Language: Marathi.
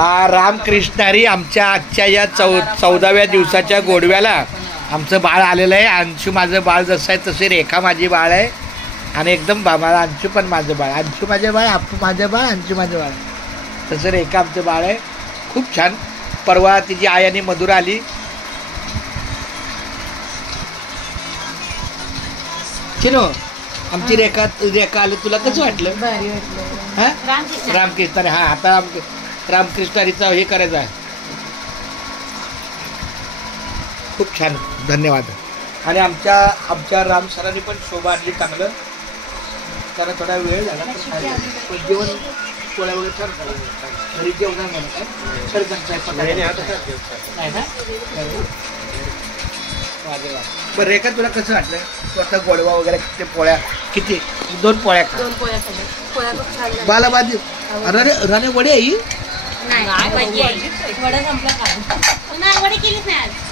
रामकृष्णारी आमच्या आजच्या या 14व्या दिवसाच्या गोडव्याला आमचं बाळ आलेलं आहे. अंशू माझं बाळ जसं आहे तसे रेखा माझी बाळ आहे आणि एकदम मला अंशू पण माझं बाळ, अंशू माझं बाळ, आपू माझं बाळ, अंशू माझं बाळ, तसं रेखा आमचं बाळ आहे. खूप छान. परवा तिची आई आणि मधुरा आली. चिनो आमची रेखा आली. तुला कसं वाटलं? हां रामकृष्णारी. हां आता रामकृष्णारीचा हे करायचं आहे. खूप छान धन्यवाद. आणि आमच्या राम सरांनी पण शोभा आणली चांगलं. त्याला थोडा वेळ झाला पण जेवण पोळ्या वगैरे ठरतं घरी जेवण म्हणत नाही ना. बरं रेखा तुला कसं वाटलं? स्वतः गोडवा वगैरे ते पोळ्या किती? 2 पोळ्या बालाबादी राणे वडे आई वडे संपला का? वडे केलीच नाही.